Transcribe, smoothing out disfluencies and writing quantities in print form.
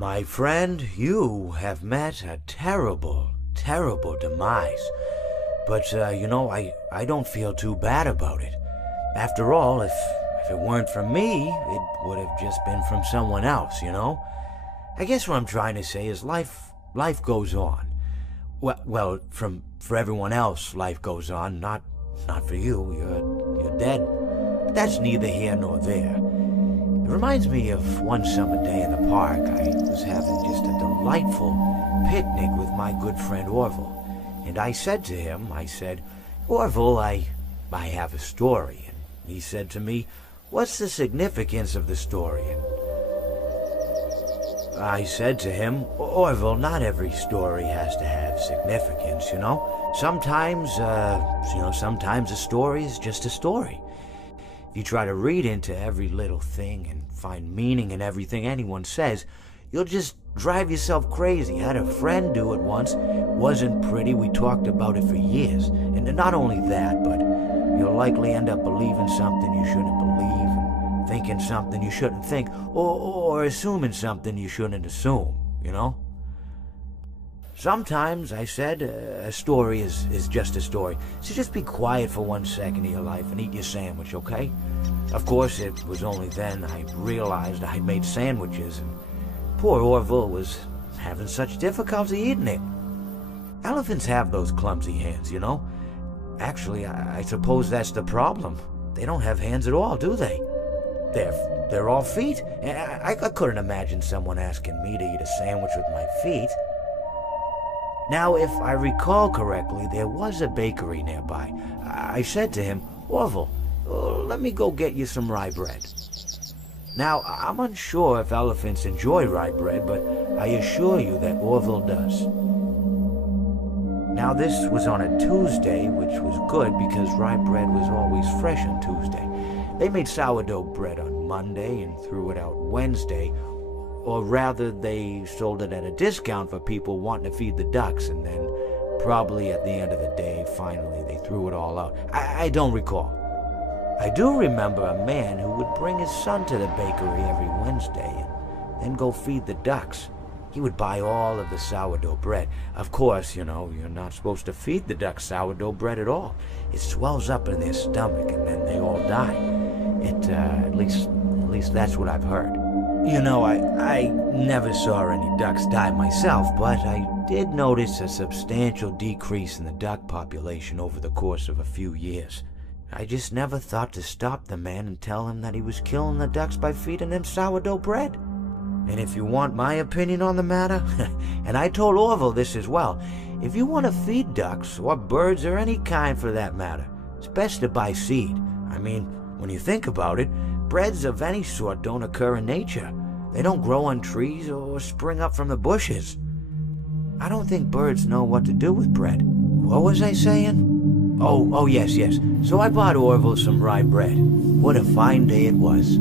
My friend, you have met a terrible, terrible demise. But, I don't feel too bad about it. After all, if it weren't from me, it would have just been from someone else, you know? I guess what I'm trying to say is life goes on. Well, for everyone else, life goes on, not for you. You're dead. But that's neither here nor there. It reminds me of one summer day in the park. I was having just a delightful picnic with my good friend Orville. And I said to him, Orville, I have a story. And he said to me, what's the significance of the story? And I said to him, Orville, not every story has to have significance, you know? Sometimes a story is just a story. If you try to read into every little thing and find meaning in everything anyone says, you'll just drive yourself crazy. I had a friend do it once. Wasn't pretty. We talked about it for years. And not only that, but you'll likely end up believing something you shouldn't believe, and thinking something you shouldn't think, or assuming something you shouldn't assume, you know? Sometimes, I said, a story is just a story. So just be quiet for 1 second of your life and eat your sandwich, okay? Of course, it was only then I realized I made sandwiches, and poor Orville was having such difficulty eating it. Elephants have those clumsy hands, you know? Actually, I suppose that's the problem. They don't have hands at all, do they? They're all feet. I couldn't imagine someone asking me to eat a sandwich with my feet. Now, if I recall correctly, there was a bakery nearby. I said to him, Orville, let me go get you some rye bread. Now, I'm unsure if elephants enjoy rye bread, but I assure you that Orville does. Now, this was on a Tuesday, which was good because rye bread was always fresh on Tuesday. They made sourdough bread on Monday and threw it out Wednesday, or rather, they sold it at a discount for people wanting to feed the ducks, and then probably at the end of the day, finally, they threw it all out. I don't recall. I do remember a man who would bring his son to the bakery every Wednesday and then go feed the ducks. He would buy all of the sourdough bread. Of course, you're not supposed to feed the ducks sourdough bread at all. It swells up in their stomach and then they all die. At least that's what I've heard. I never saw any ducks die myself, but I did notice a substantial decrease in the duck population over the course of a few years. I just never thought to stop the man and tell him that he was killing the ducks by feeding them sourdough bread. And if you want my opinion on the matter, and I told Orville this as well, if you want to feed ducks, or birds, or any kind for that matter, it's best to buy seed. I mean, when you think about it, breads of any sort don't occur in nature. They don't grow on trees or spring up from the bushes. I don't think birds know what to do with bread. What was I saying? Oh, yes. So I bought Orville some rye bread. What a fine day it was.